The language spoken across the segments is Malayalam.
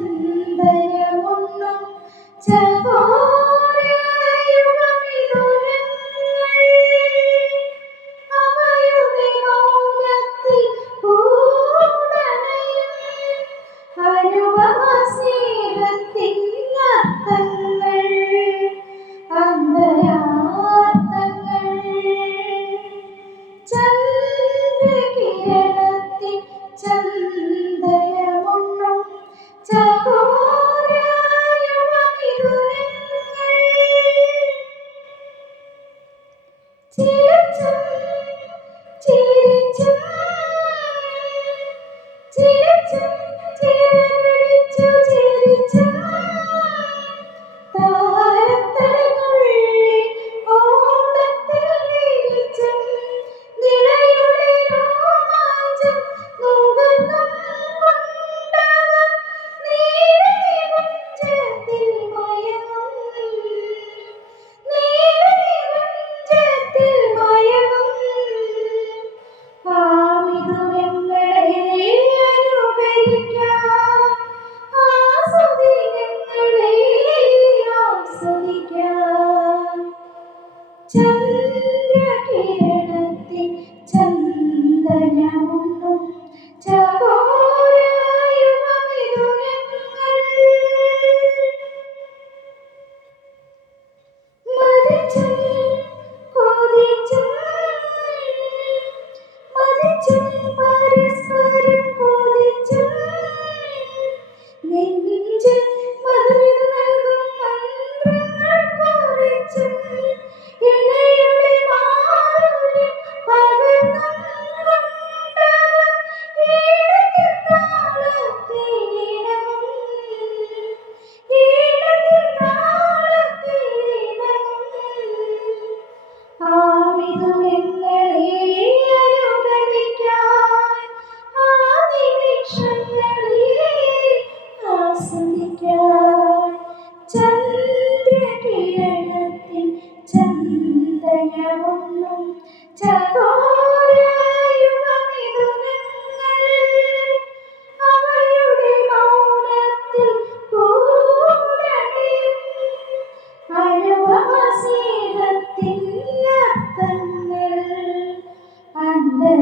ചന്ദനമുണ്ണും ചകോ ചന്ദ്രകിരണത്തിൽ ചന്ദനമുണ്ടും പരസ്പരം നൽകും മന്ത്രങ്ങൾ കുറിച്ചും ചന്ദ്രകിരണത്തിൻ ചന്ദനമൊന്നും ചകോരയുഗമിഥുനങ്ങൾ.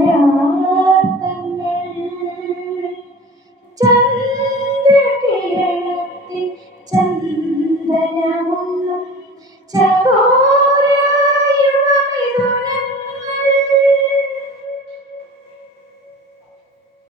ya.